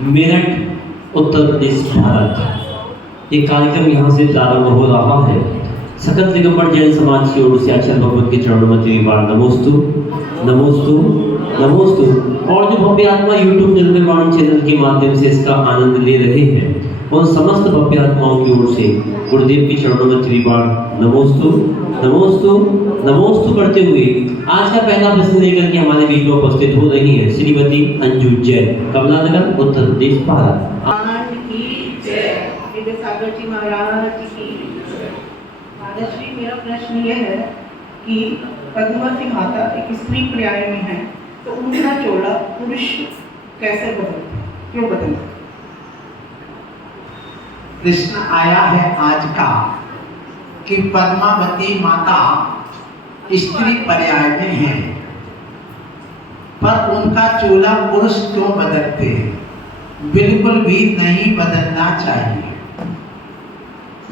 मेरठ उत्तर प्रदेश भारत। ये कार्यक्रम यहाँ से प्रारंभ हो रहा है। सकल दिगंबर जैन समाज की ओर से आचार्य भगवत के चरणों में तेरी बार नमोस्तु नमोस्तु नमोस्तु। और जो भव्य आत्मा यूट्यूब निर्माण चैनल के माध्यम से इसका आनंद ले रहे हैं उन समस्त भव्य आत्माओं की ओर से गुरुदेव के चरणों में तेरी बार नमोस्तु नमोस्तु नमोस्तु करते हुए आज का पहला प्रश्न लेकर के हमारे बीच में उपस्थित हो रही है श्रीमती अंजू जैन, कमला नगर, उत्तर प्रदेश, भारत। महाराज, मेरा प्रश्न यह है कि पद्मावती माता एक स्त्री पर्याय में है, तो उनका चोला पुरुष कैसे बदलता, क्यों बदलता? प्रश्न आया है आज का कि पद्मावती माता स्त्री पर्याय में है, पर उनका चोला पुरुष क्यों बदलते हैं? बिल्कुल भी नहीं बदलना चाहिए।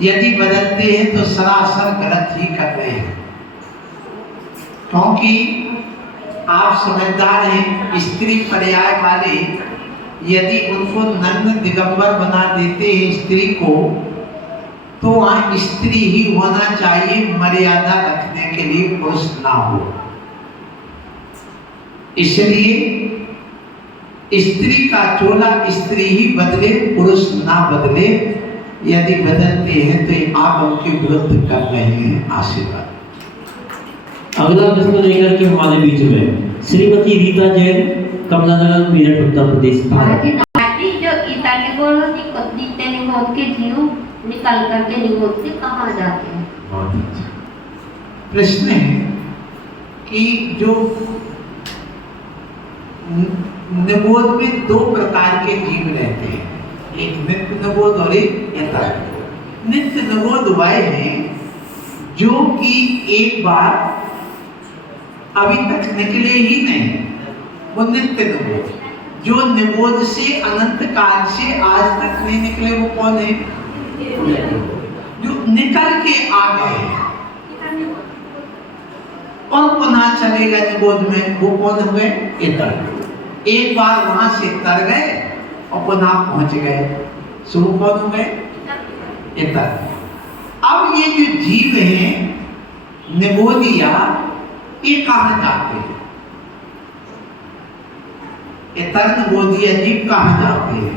यदि बदलते हैं तो सरासर गलत ही कर रहे हैं, क्योंकि आप समझदार हैं। स्त्री पर्याय वाले यदि उनको नग्न दिगंबर बना देते हैं स्त्री को, तो वहां स्त्री ही होना चाहिए, मर्यादा रखने के लिए पुरुष ना हो। इसलिए स्त्री का चोला स्त्री ही बदले, पुरुष ना बदले। यदि बदलते हैं तो आप उनके विरुद्ध कर रहे हैं। आशीर्वाद। अगला प्रश्न लेकर के हमारे बीच में श्रीमती रीता जैन, कमला नगर, मेरठ, उत्तर प्रदेश, भारत। जो इतालियन निगोद के जीव निकल करके निगोद से कहाँ जाते हैं? बहुत अच्छा प्रश्न है कि जो निगोद में दो प्रकार के जीव रहते हैं, एक नित्य नवोद और एक यथार्थ। नित्य नवोद वह है जो कि एक बार अभी तक निकले ही नहीं, वो नित्य नवोद। जो निवोद से अनंत काल से आज तक नहीं निकले, वो कौन है? जो निकल के आ गए और पुनः चलेगा निवोद में, वो कौन हुए? यथार्थ। एक बार वहां से तर गए और पुनः पहुंच गए, सो कौन हो गए? यथार्थ। अब ये जो जीव हैं निगोदिया, ये कहां जाते हैं? निगोदिया जीव कहां जाते हैं?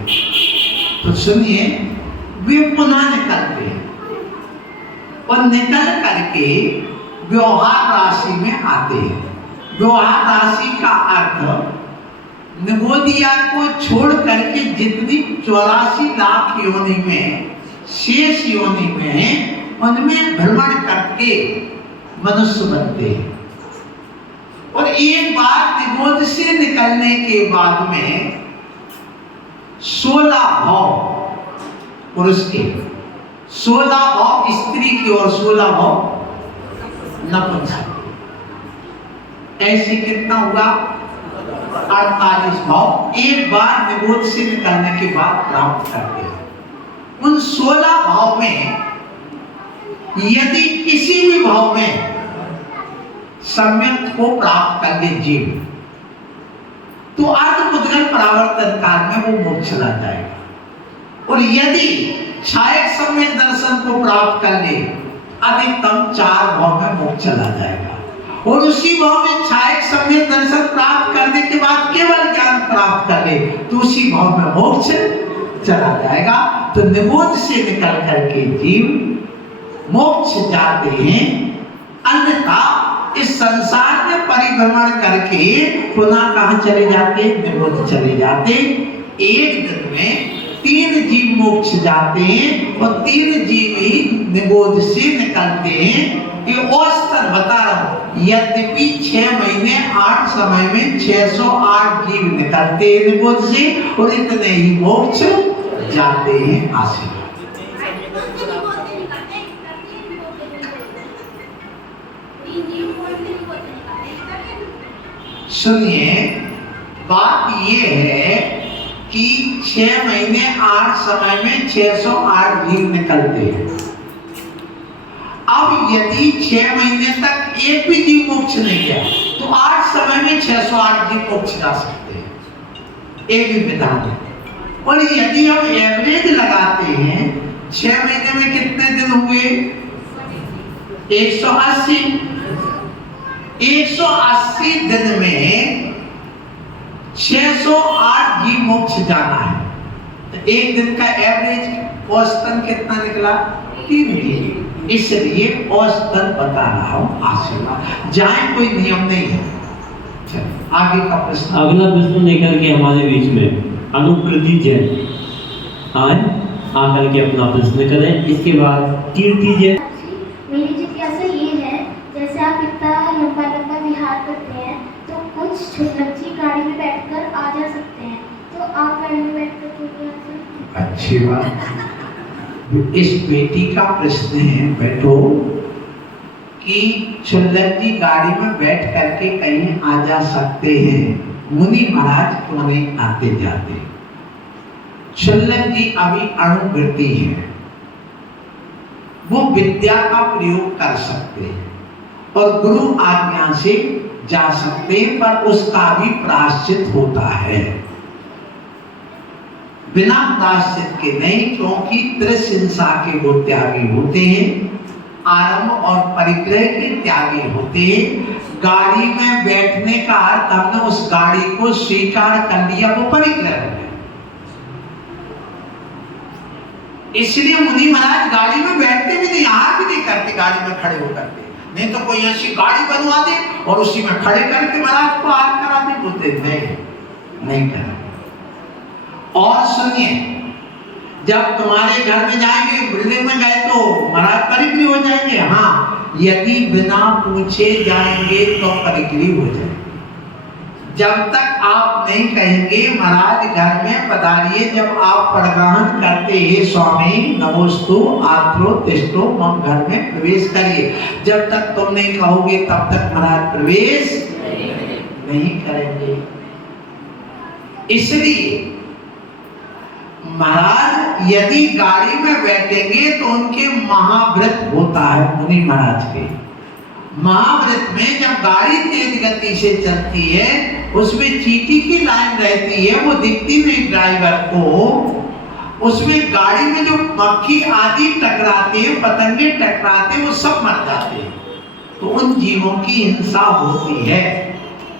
तो सुनिए, वे पुनः निकलते हैं और निकल करके व्यवहार राशि में आते हैं। व्यवहार राशि का अर्थ निगोदिया को छोड़ करके जितनी 84 लाख योनि में शेष योनि में उनमें भ्रमण करके मनुष्य बनते हैं। और एक बार निगोद से निकलने के बाद में 16 भाव पुरुष के, 16 भाव स्त्री की और 16 भाव नपुंसक। ऐसे कितना हुआ? 48 भाव एक बार निगोद से निकलने के बाद प्राप्त करते हैं। उन 16 भाव में यदि किसी भी भाव में सम्यक को प्राप्त कर ले जीव, तो अर्धपुद्गल परावर्तन काल में वो मोक्ष चला जाएगा। और यदि छायक सम्यक दर्शन को प्राप्त कर ले, अधिकतम 4 भाव में मोक्ष चला जाएगा। और उसी भाव में छायक सम्यक दर्शन प्राप्त करने के बाद केवल ज्ञान प्राप्त कर ले, तो उसी भाव में मोक्ष चला जाएगा। तो निगोद से निकल करके जीव मोक्ष जाते हैं, अन्यथा इस संसार में परिभ्रमण करके पुनः कहां चले जाते? निगोद चले जाते। एक दिन में 3 जीव मोक्ष जाते हैं और 3 जीव ही निगोद से निकलते हैं। ये औसतन बता रहा हूं, यद्यपि 6 महीने 8 समय में 608 जीव निकलते हैं निगोद से और इतने ही मोक्ष जाते हैं। आशीर्वाद। सुनिए, बात ये है कि 6 महीने 8 समय में 608 जीव निकलते हैं। अब यदि 6 महीने तक एक भी जीव मोक्ष नहीं गया, तो 8 समय में 608 जीव मोक्ष जा सकते हैं। एक भी विधान है। और यदि हम एवरेज लगाते हैं 6 महीने में कितने दिन हुए? 180। 180 दिन में 608 जीव मोक्ष जाना है। तो एक दिन का एवरेज औसतन कितना निकला? 3 दिन। इसलिए औसतन बता रहा हूं आशीर्वाद, जाए कोई नियम नहीं है। चलो आगे का प्रश्न। अगला प्रश्न लेकर के हमारे बीच में अनुकृति जैन आए, आकर के अपना प्रश्न करें। इसके बाद कीर्ति जैन। मेरी जिज्ञासा ये है, जैसे आप इतना लंबा लंबा विहार करते हैं तो कुछ बच्ची गाड़ी में बैठकर आ जा सकते हैं, तो आप गाड़ी में बैठकर क्यों नहीं आ सकते? अच्छी बात। इस बेटी का प्रश्न है बैठो कि चुल्लक जी गाड़ी में बैठ करके कहीं आ जा सकते हैं, मुनि महाराज क्यों नहीं आते जाते? चुल्लक जी अभी अणुवृत्ति है, वो विद्या का प्रयोग कर सकते हैं और गुरु आज्ञा से जा सकते हैं, पर उसका भी प्रायश्चित होता है। बिना प्रायश्चित के नहीं, क्योंकि त्रिशिंसा के वो त्यागी होते हैं, आरंभ और परिग्रह के त्यागी होते हैं। गाड़ी में बैठने का अर्थ हमने उस गाड़ी को स्वीकार कर लिया, वो परिग्रह हो गया। इसलिए मुनि महाराज गाड़ी में बैठते भी नहीं, आहार भी नहीं करते गाड़ी में खड़े होकर के। नहीं तो कोई ऐसी गाड़ी बनवा दे और उसी में खड़े करके महाराज को आहार करा दे, बोलते नहीं करा। और सुनिए, जब तुम्हारे घर में जाएंगे, बिल्डिंग में गए तो महाराज परिग्रह हो जाएंगे। हाँ, यदि बिना पूछे जाएंगे तो परिग्रह हो जाएंगे। जब तक आप नहीं कहेंगे महाराज घर में पधारिए, जब आप प्रणगान करते हैं स्वामी नमोस्तु आत्रो तिष्ठो मम घर में प्रवेश करिए, जब तक तुम नहीं कहोगे तब तक महाराज प्रवेश नहीं करेंगे। इसलिए महाराज यदि गाड़ी में बैठेंगे तो उनके महाव्रत होता है। मुनि महाराज के महाव्रत में जब गाड़ी तेज गति से चलती है, उसमें चींटी की लाइन रहती है, वो दिखती नहीं ड्राइवर को। उसमें गाड़ी में जो मक्खी आदि टकराते हैं, पतंगे टकराते हैं, वो सब मर जाते हैं। तो उन जीवों की हिंसा होती है,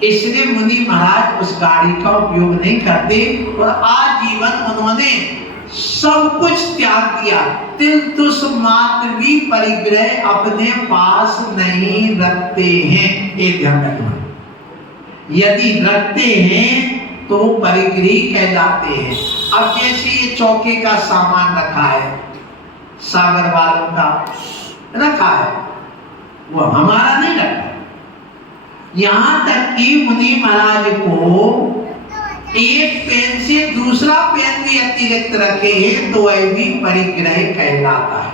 इसलिए मुनि महाराज उस गाड़ी का उपयोग नहीं करते और आजीवन उन्होंने सब कुछ त्याग दिया। तिल तुस मात्र भी परिग्रह अपने पास नहीं रखते हैं, ये ध्यान रखना। यदि रखते हैं तो परिग्रही कहलाते हैं। अब जैसे ये चौके का सामान रखा है, सागर वालों का रखा है, वो हमारा नहीं रखा। यहां तक कि मुनि महाराज को एक पेन से दूसरा पेन भी अतिरिक्त रखे हैं तो वह भी परिग्रह कहलाता है।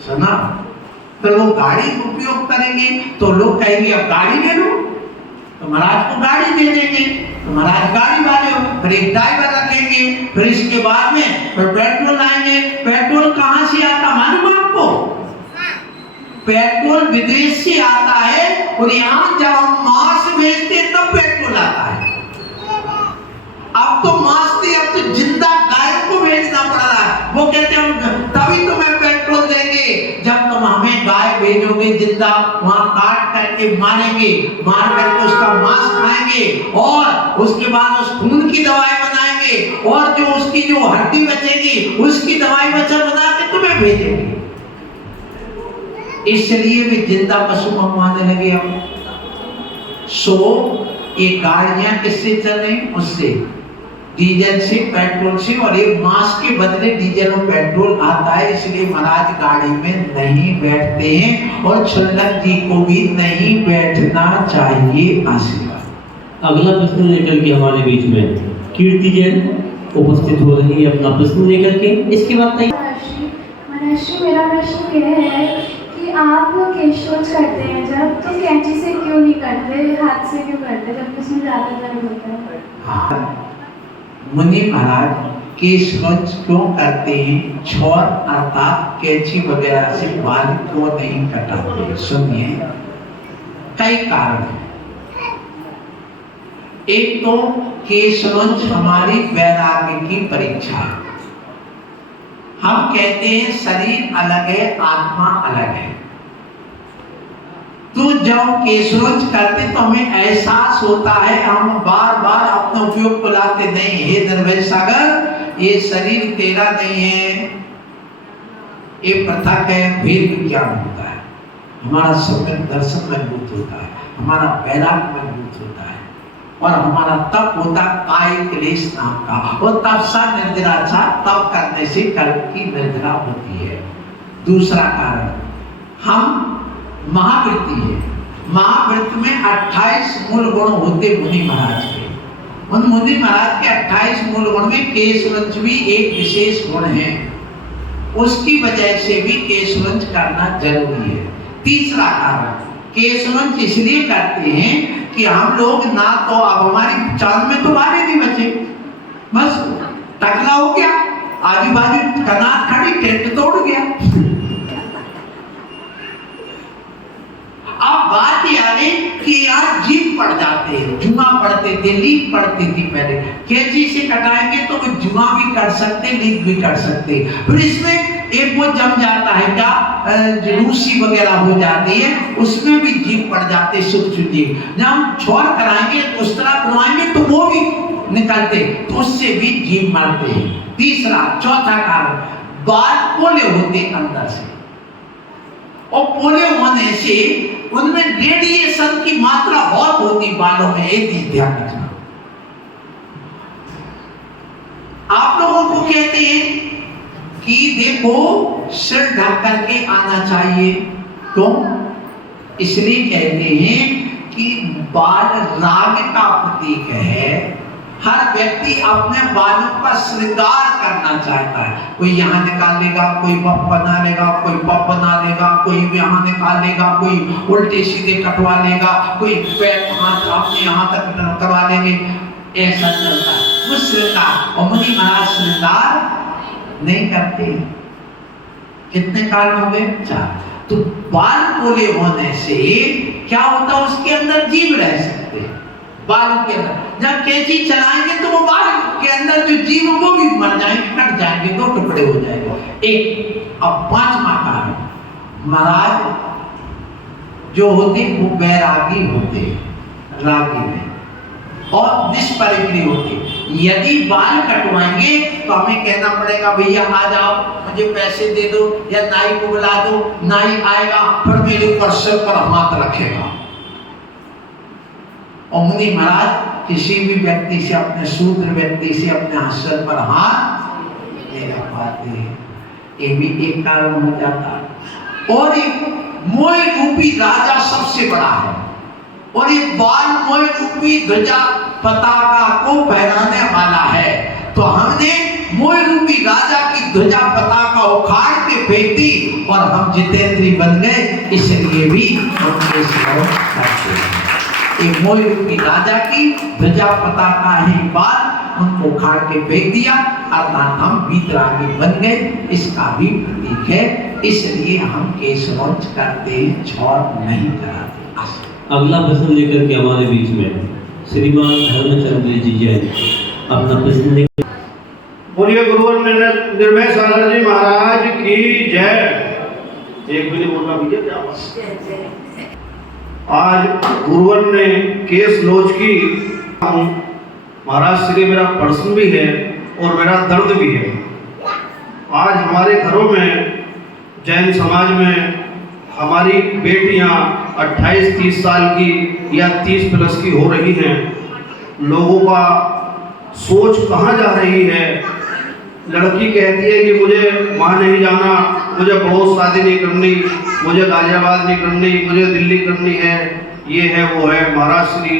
सुना? तो लोग गाड़ी उपयोग करेंगे तो लोग कहेंगे अब गाड़ी ले लो, तो महाराज को गाड़ी दे देंगे, तो महाराज गाड़ी वाले हो। फिर एक ड्राइवर रखेंगे, फिर इसके बाद में फिर पेट्रोल लाएंगे। पेट्रोल कहां से आता मालूम आपको? पेट्रोल विदेश से आता है और यहाँ जब हम मांस बेचते तब पेट्रोल आता है। अब तो मांस नहीं, अब तो जिंदा गाय को भेजना पड़ रहा है। वो कहते हैं तभी तुम्हें पेट्रोल देंगे जब तुम हमें गाय भेजोगे जिंदा, वहां काट करके मारेंगे, मार करके उसका मांस खाएंगे और उसके बाद उस खून की दवाई बनाएंगे और जो उसकी जो हड्डी बचेगी उसकी दवाई बना के तुम्हें भेजेंगे। इसलिए वे जिंदा पशु मंगवाने लगे। हम सो ये गाड़ियां किससे चल रही? उससे, डीजल से, पेट्रोल से, और ये मांस के बदले डीजल और पेट्रोल आता है। इसलिए महाराज गाड़ी में नहीं बैठते हैं और छुल्लक जी को भी नहीं बैठना चाहिए। आशीर्वाद। अगला प्रश्न लेकर के हमारे बीच में कीर्ति जैन उपस्थित हो रही है अपना प्रश्न लेकर के। इसके बाद महर्षि, मेरा प्रश्न यह है कि आप केशरोच करते हैं जब, तो कैंची से क्यों नहीं करते, हाथ से क्यों करते जब उसमें ज़्यादा दर्द होता है? हाँ, मुनि महाराज केशरोच क्यों करते हैं? छौर अर्थात कैंची वगैरह से बाल क्यों नहीं कटाते? सुनिए, कई कारण हैं। एक तो केशवंश हमारी वैराग्य की परीक्षा है। हम कहते हैं शरीर अलग है, आत्मा अलग है। तो जब केशवंश करते तो हमें एहसास होता है, हम बार बार अपने उपयोग को लाते नहीं। हे निर्भय सागर, ये शरीर तेरा नहीं है, ये पृथक है, फिर ज्ञान होता है, हमारा सम्यक दर्शन मजबूत होता है, हमारा वैराग्य मजबूत होता है, और हमारा तप होता काय क्लेश नाम का। और तप सा निर्जरा सा, तप करने से कर्म की निर्जरा होती है। दूसरा कारण, हम महावृत्ति है। महावृत्ति में 28 मूल गुण होते मुनि महाराज के। उन मुनि महाराज के 28 मूल गुण में केशवंश भी एक विशेष गुण है। उसकी वजह से भी केशवंश करना जरूरी है। तीसरा कारण, केशवंश इसलिए करते हैं कि हम लोग ना तो अब हमारी चांद में तो बाले नहीं बचे, बस टकला हो गया, आजू बाजू कनात खड़ी, टेंट तोड़ गया। अब बात ये आ गई कि यार जीप पड़ जाते हैं, जुआ पड़ते थे, लीक पड़ती थी पहले। कैंची से कटाएंगे तो वो जुआ भी कर सकते, लीक भी कर सकते। फिर इसमें एक वो जम जाता है क्या, रूसी वगैरह हो जाती है, उसमें भी जीप पड़ जाते सूक्ष्म जीव। जब हम छोर कराएंगे तो उस तरह करवाएंगे तो वो भी निकलते, तो उससे भी जीव मरते हैं। तीसरा, चौथा कारण, बाल पोले होते अंदर से, और पोले होने से उनमें रेडिएशन की मात्रा बहुत होती बालों में। एक चीज ध्यान रखना, आप लोगों को कहते हैं कि देखो सिर ढक करके आना चाहिए, तो इसलिए कहते हैं कि बाल राग का प्रतीक है। हर व्यक्ति अपने बालों का श्रृंगार करना चाहता है। कोई यहाँ निकाल लेगा, कोई बप बना लेगा, कोई पप बना लेगा, कोई यहाँ निकाल लेगा, कोई उल्टे सीधे कटवा लेगा, कोई पैर हाथ अपने यहाँ तक करवा लेंगे, ऐसा चलता है वो श्रृंगार। और मुनि महाराज श्रृंगार नहीं करते। कितने कारण हो गए? 4। तो बाल पोले होने से क्या होता है, उसके अंदर जीव रह सकते हैं। बालों के अंदर जब कैंची चलाएंगे तो वो बाल के अंदर जो जीव वो भी मर जाएंगे, कट जाएंगे, 2 टुकड़े हो जाएंगे। एक। अब 5वां कारण, महाराज जो होते वो बैरागी होते, रागी में, और निष्परिग्रही होते। यदि बाल कटवाएंगे तो हमें कहना पड़ेगा भैया आ जाओ, मुझे पैसे दे दो, या नाई को बुला दो। नाई आएगा, फिर मेरे ऊपर सिर पर हाथ रखेगा। और मुनि महाराज किसी भी व्यक्ति से, अपने शूद्र व्यक्ति से अपने सिर पर हाथ नहीं रख पाते हैं। ये भी एक कारण हो जाता। और एक मोह रूपी राजा सबसे बड़ा है, और ये बाल मोह रूपी ध्वजा पताका को फहराने वाला है। तो हमने मोह रूपी राजा की ध्वजा पताका उखाड़ के फेंक दी और हम जितेंद्री बन गए। इसलिए भी हम केशव करते हैं। एक मोह रूपी राजा की ध्वजा पताका है बाल, उनको उखाड़ के फेंक दिया, अर्थात हम वीतरागी बन गए। इसका भी प्रतीक है। इसलिए हम केशवंश करते हैं, छोड़ नहीं कराते। अगला प्रश्न लेकर के हमारे बीच में श्रीमान धर्मचंद्र जी जैन अपना प्रश्न लेकर। बोलिए गुरुवर निर्भय सागर जी महाराज की जय। एक मिनट बोलना भैया, क्या बात। आज गुरुवर ने केस लॉन्च की। महाराज श्री मेरा प्रश्न भी है और मेरा दर्द भी है। आज हमारे घरों में, जैन समाज में, हमारी बेटियां 28-30 साल की या 30 प्लस की हो रही हैं। लोगों का सोच कहाँ जा रही है। लड़की कहती है कि मुझे वहाँ नहीं जाना, मुझे पड़ोस शादी नहीं करनी, मुझे गाजियाबाद नहीं करनी, मुझे दिल्ली करनी है, ये है वो है। महाराज श्री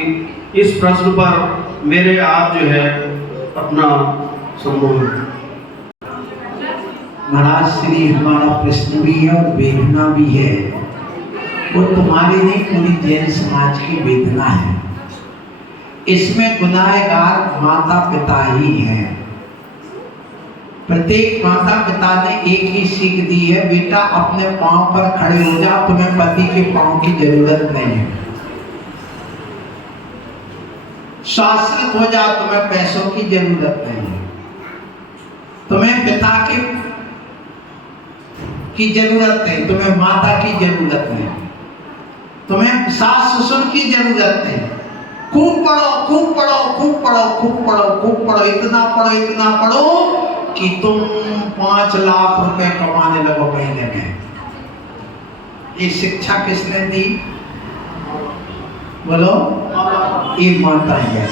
इस प्रश्न पर मेरे आप जो है अपना संबोधन। महाराज श्री हमारा प्रश्न भी है और वेदना भी है। वो तुम्हारी नहीं, पूरी जैन समाज की वेदना है। इसमें गुनाहगार माता पिता ही है। प्रत्येक माता पिता ने एक ही सीख दी है, बेटा अपने पांव पर खड़े हो जा, तुम्हें पति के पांव की जरूरत नहीं है। शाश्वत हो जाओ, तुम्हें पैसों की जरूरत नहीं है, तुम्हें पिता की जरूरत नहीं, तुम्हें माता की जरूरत नहीं, तुम्हें सास ससुर की जरूरत नहीं। खूब पढ़ो, खूब पढ़ो, खूब पढ़ो, खूब पढ़ो, खूब पढ़ो, इतना पढ़ो कि तुम 5 लाख रुपए कमाने लगो महीने में। ये शिक्षा किसने दी? बोलो, ये माता है।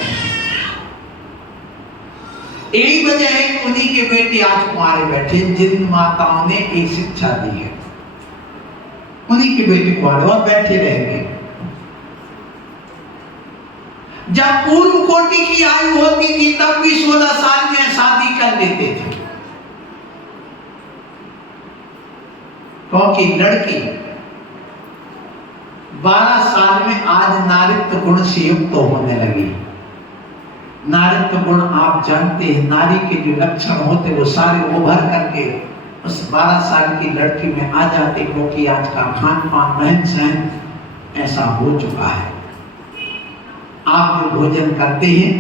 यही वजह है कि उन्हीं के बेटे आज कुंवारे बैठे, जिन माताओं ने एक शिक्षा दी है, उन्हीं के बेटे कुंवारे और बैठे रहेंगे। जब पूर्व कोटि की आयु होती थी तब भी 16 साल में शादी कर लेते थे, क्योंकि लड़की 12 साल में आज नारीत्व गुण से युक्त होने लगी। नारीत्व गुण आप जानते हैं, नारी के जो लक्षण होते वो सारे उभर करके उस 12 साल की लड़की में आ जाते, क्योंकि आज का खान पान रहन सहन ऐसा हो चुका है। आप जो भोजन करते हैं,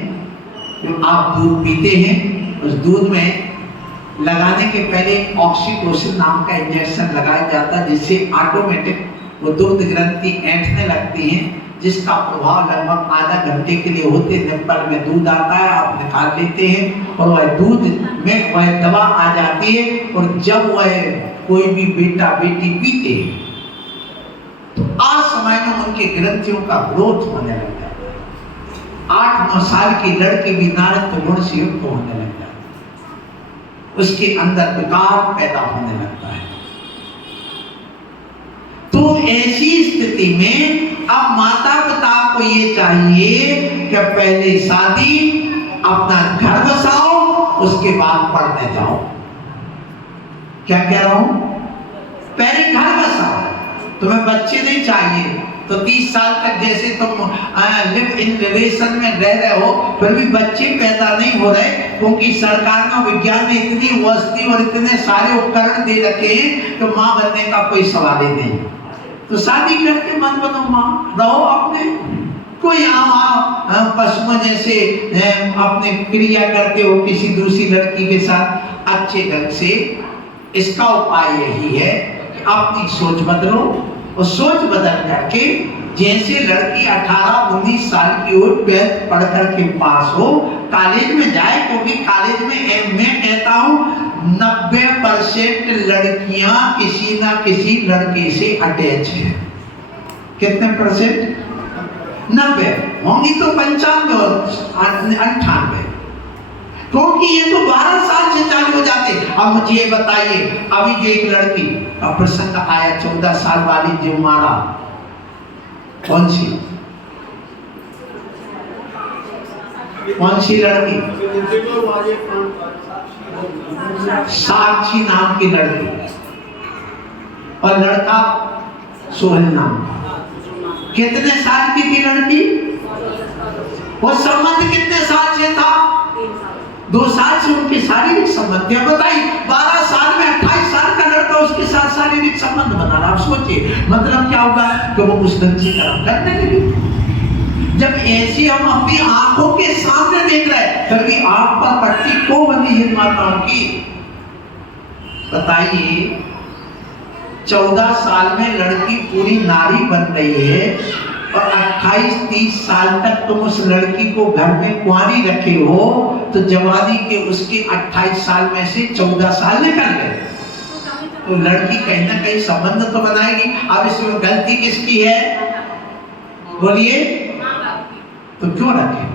जो आप दूध पीते हैं, उस दूध में लगाने के पहले ऑक्सीटोसिन नाम का इंजेक्शन लगाया जाता है, जिससे ऑटोमेटिक वो दूध ग्रंथि ऐंठने लगती हैं, जिसका प्रभाव लगभग आधा घंटे के लिए होते। निप्पल में दूध आता है, आप निकाल लेते हैं और वह दूध में वह दवा आ जाती है। और जब वह कोई भी बेटा बेटी पीते हैं तो आज समय में उनके ग्रंथियों का ग्रोथ होने लग जाता है। 8-9 साल की लड़की भी नारीत्व गुण से युक्त होने लग जाती है, उसके अंदर विकार पैदा होने लगता है। तो ऐसी स्थिति में अब माता पिता को ये चाहिए कि पहले शादी, अपना घर बसाओ, उसके बाद पढ़ने जाओ। क्या कह रहा हूं? पहले घर बसाओ। तुम्हें बच्चे नहीं चाहिए तो 30 साल तक जैसे तुम लिव इन रिलेशन में रह रहे हो, फिर भी बच्चे पैदा नहीं हो रहे, क्योंकि सरकार ने, विज्ञान ने इतनी वस्ती और इतने सारे उपकरण दे रखे हैं कि माँ बनने का कोई सवाल ही नहीं। तो शादी करके मत बनो माँ, रहो अपने। कोई आप पशुओं जैसे अपने क्रिया करते हो किसी दूसरी लड़की के साथ, अच्छे ढंग से। इसका उपाय यही है कि अपनी सोच बदलो, और सोच बदल करके जैसे लड़की 18-19 साल की हो, 12th पढ़ करके पास हो, कॉलेज में जाए, क्योंकि कॉलेज में मैं कहता हूँ 90% लड़कियां किसी ना किसी लड़के से अटैच है। कितने परसेंट? 90 होंगी तो 95 और 98, क्योंकि ये तो 12 साल से चालू हो जाते। अब मुझे ये बताइए, अभी जो एक लड़की का प्रसंग आया 14 साल वाली जो मारा, कौन सी लड़की? साक्षी नाम की लड़की, और लड़का सोहन नाम का। कितने साल की थी लड़की? वो संबंध कितने साल से था? 2 साल से उनके शारीरिक संबंध थे। बताइए, 12 साल में 28 साल का लड़का उसके साथ शारीरिक संबंध बना रहा। आप सोचिए, मतलब क्या होगा कि वो उस ढंग से कर्म करने लगी। जब ऐसी हम अपनी आंखों के सामने देख रहे हैं, फिर भी आंख पर पट्टी क्यों बनी है माताओं की? बताइए, 14 साल में लड़की पूरी नारी बन रही है, और 28-30 साल तक तुम उस लड़की को घर में कुंवारी रखे हो, तो जवानी के उसके 28 साल में से 14 साल निकल गए। तो लड़की कहीं ना कहीं संबंध तो बनाएगी। अब इसमें गलती किसकी है? बोलिए, तो क्यों रखे?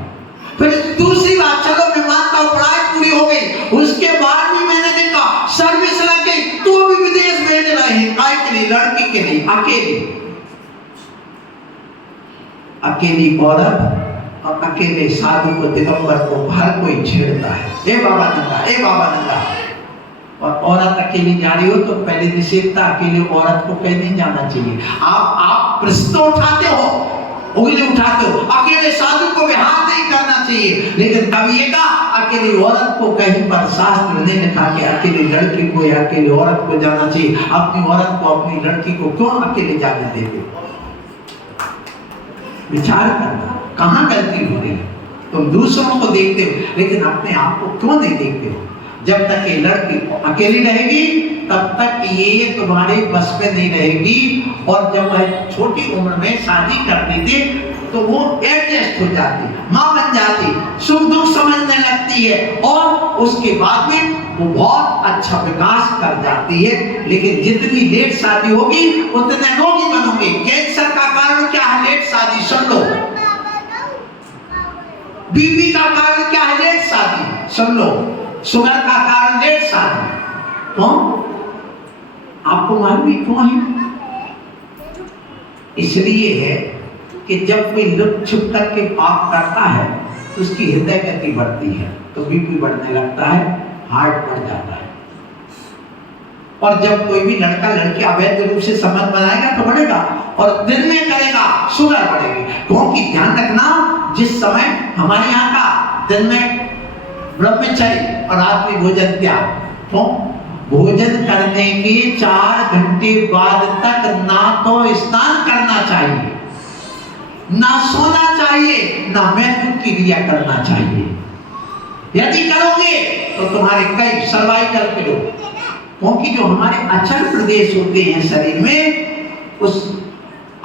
फिर दूसरी बात, चलो मैं मानता हूं पढ़ाई पूरी हो गई, उसके बाद भी मैंने देखा सर्विस लग गई, तो भी विदेश भेज रहे हैं। काय के लिए? लड़की के लिए। अकेली औरत और अकेले साधु को, दिगंबर को हर कोई छेड़ता है। ए बाबा नंगा, ए बाबा नंगा। और औरत अकेली जा रही हो तो पहले निषेधता, अकेले औरत को कहीं नहीं जाना चाहिए। आप प्रश्न उठाते हो, उंगली उठाते हो, अकेले साधु को भी हाथ नहीं करना चाहिए। लेकिन कभी ये कहा अकेली औरत को कहीं पर शास्त्र ने लिखा कि अकेली लड़की को या अकेली औरत को जाना चाहिए। अपनी औरत को, अपनी लड़की को क्यों अकेले जाने देते? विचार करना, कहाँ गलती हो गई? तुम दूसरों को देखते हो लेकिन अपने आप को क्यों नहीं देखते हो? जब तक ये लड़की अकेली रहेगी तब तक ये तुम्हारे बस में नहीं रहेगी। और जब वह छोटी उम्र में शादी कर देते तो वो एडजस्ट हो जाती, माँ बन जाती, सुख दुख समझने लगती है और उसके बाद में वो बहुत अच्छा विकास कर जाती है। लेकिन जितनी लेट शादी होगी उतने रोगी बनोगे। कैंसर का कारण क्या है? लेट शादी। सुन लो। बीपी का कारण क्या है? लेट शादी। सुन लो। शुगर का कारण लेट शादी। तो आपको मालूम है क्यों है? इसलिए है कि जब कोई लुट छुप करके पाप करता है तो उसकी हृदय गति बढ़ती है, तो बीपी बढ़ने लगता है, हार्ट बढ़ जाता है। और जब कोई भी लड़का लड़की अवैध रूप से संबंध बनाएगा तो बढ़ेगा, और दिन में करेगा शुगर बढ़ेगी। क्योंकि ध्यान रखना, जिस समय हमारे यहाँ का दिन में ब्रह्मचर्य और रात्रि भोजन त्याग, तो भोजन करने के 4 घंटे बाद तक ना तो स्नान करना चाहिए, ना सोना चाहिए, ना मैथुन की क्रिया करना चाहिए। यदि करोगे तो तुम्हारे कई सर्वाइकल के लोग, क्योंकि जो हमारे अचल प्रदेश होते हैं शरीर में, उस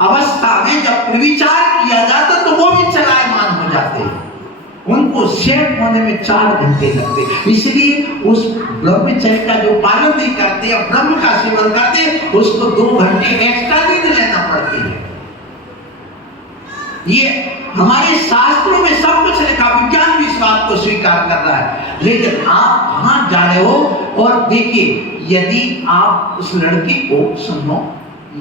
अवस्था में जब प्रविचार किया जाता तो वो भी चलायमान हो जाते हैं। उनको सेट होने में 4 घंटे लगते। इसलिए उस ब्रह्मचर्य का जो पालन नहीं करते या ब्रह्म का सेवन करते, उसको 2 घंटे एक्स्ट्रा नींद लेना पड़ती है। ये हमारे शास्त्रों में सब कुछ लिखा, विज्ञान भी इस बात को स्वीकार कर रहा है। लेकिन आप कहां जा रहे हो? और देखिए, यदि आप उस लड़की को सुनो,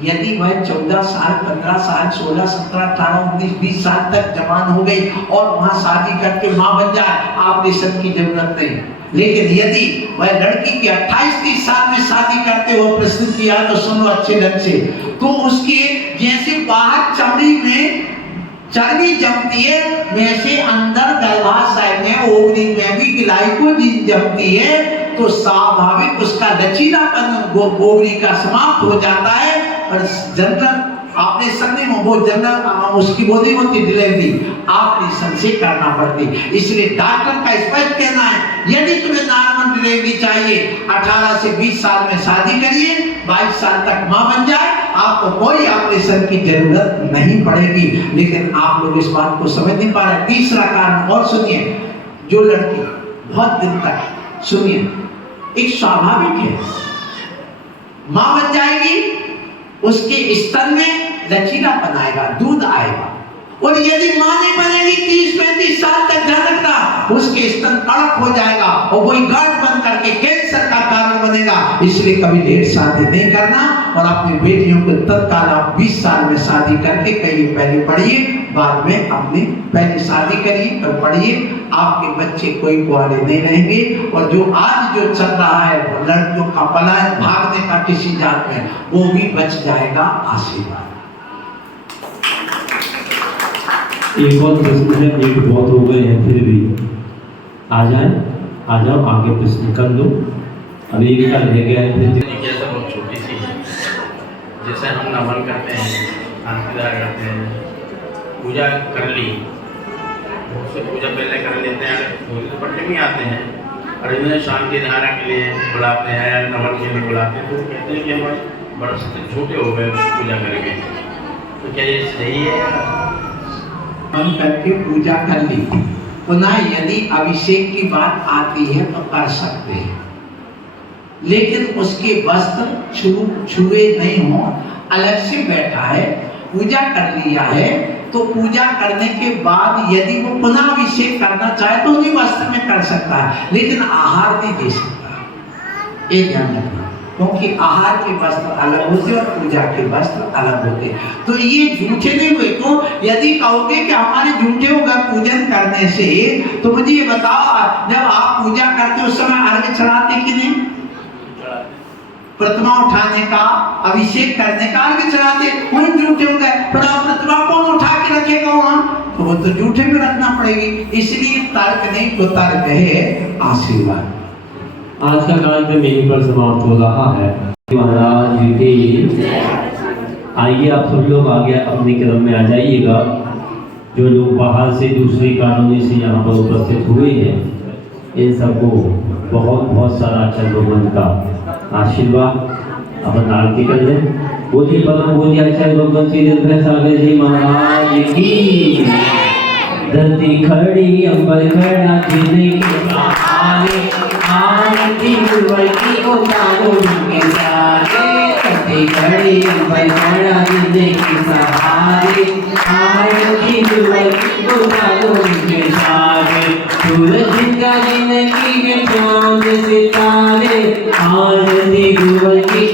यदि वह 14 साल, 15 साल, 16, 17, 18, 19, 20 साल तक जवान हो गई और वहां शादी करके मां बन जाए, ऑपरेशन की जरूरत नहीं। लेकिन यदि वह लड़की की 28-30 साल में शादी करते हो, प्रश्न किया तो सुनो अच्छे ढंग से, तो उसके जैसे बाहर चमड़ी में चर्बी जमती है, वैसे अंदर गर्भाशय में, ओवरी में भी ग्लाइकोजन जमती है, तो स्वाभाविक उसका लचीलापन ओवरी का समाप्त हो जाता है। और जनरल ऑपरेशन में वो जनरल उसकी बॉडी होती डिलीवरी ऑपरेशन से करना पड़ती। इसलिए डॉक्टर का स्पष्ट कहना है, यदि तुम्हें नॉर्मल डिलीवरी चाहिए, 18 से 20 साल में शादी करिए, 22 साल तक मां बन जाए, आपको कोई ऑपरेशन की जरूरत नहीं पड़ेगी। लेकिन आप लोग इस बात को समझ नहीं पा रहे। तीसरा कारण और सुनिए, जो लड़की बहुत दिन तक, सुनिए, एक स्वाभाविक है, मां बन जाएगी, उसके स्तन में लचीलापन आएगा, दूध आएगा। और यदि मां नहीं बनेगी 30-35 साल तक, ध्यान रखना, उसके स्तन कड़क हो जाएगा और वही गांठ बन करके कैंसर का कारण बनेगा। इसलिए कभी लेट शादी नहीं करना। और अपनी बेटियों को तत्काल आप 20 साल में शादी करके कहीं पहले पढ़िए, बाद में अपनी पहले शादी करिए और पढ़िए, आपके बच्चे कोई कुआरे नहीं रहेंगे। और जो आज जो चल रहा है लड़कियों का पलायन, भागने का किसी जात में, वो भी बच जाएगा। आशीर्वाद। एक और प्रश्न है, एक बहुत हो गए हैं, फिर भी आ जाए, आ जाओ आगे प्रश्न कर लो। अभी एक का रह गया है। फिर जिज्ञासा बहुत छोटी सी है। जैसे हम नमन करते हैं, आरतीदार करते हैं, पूजा कर ली, बहुत से पूजा पहले कर लेते हैं, थोड़ी तो पढ़ने भी आते हैं, और इन्हें शांति धारा के लिए बुलाते हैं या नमन के लिए बुलाते हैं, तो कहते हैं कि हमारे बड़े से छोटे हो गए पूजा करके। तो क्या ये सही है? हम करके पूजा कर ली, पुनः यदि अभिषेक की बात आती है तो कर सकते हैं, लेकिन उसके वस्त्र छुए नहीं हो, अलग से बैठा है, पूजा कर लिया है, तो पूजा करने के बाद यदि वो पुनः अभिषेक करना चाहे तो उन्हीं वस्त्र में कर सकता है, लेकिन आहार नहीं दे सकता। ये ध्यान रखना, क्योंकि आहार के वस्त्र अलग होते और पूजा के वस्त्र अलग होते। तो ये झूठे नहीं हुए। तो यदि कहोगे कि हमारे झूठे होगा पूजन करने से, तो मुझे ये बताओ, जब आप पूजा करते हो उस समय अर्घ्य चढ़ाते कि नहीं? प्रतिमा उठाने का, अभिषेक करने का अर्घ्य चढ़ाते, वही झूठे हो गए। पर आप प्रतिमा कौन उठा के रखेगा वहां? तो वो तो झूठे में रखना पड़ेगी। इसलिए तर्क नहीं, तो तर्क है आशीर्वाद। आज का कार्यक्रम यहीं पर समाप्त हो रहा है। महाराज जी की आइए, आप सब लोग आगे अपने क्रम में आ जाइएगा। जो लोग बाहर से दूसरी कॉलोनी से यहाँ पर उपस्थित हुए हैं, इन सबको बहुत बहुत सारा चंद्र भगवान का आशीर्वाद अपन आरती कर लें। बोलिए परम बोलिए आचार्य भगवान श्री सागर जी महाराज की। धरती खड़ी अंबर खड़ा जीने के सहारे, आरती गुरुवर की उतारो के सारे। धरती खड़ी अंबर खड़ा जीने के सहारे, आरती गुरुवर की उतारो के सारे। सूरज का जिंदगी में चांद सितारे, आरती गुरुवर की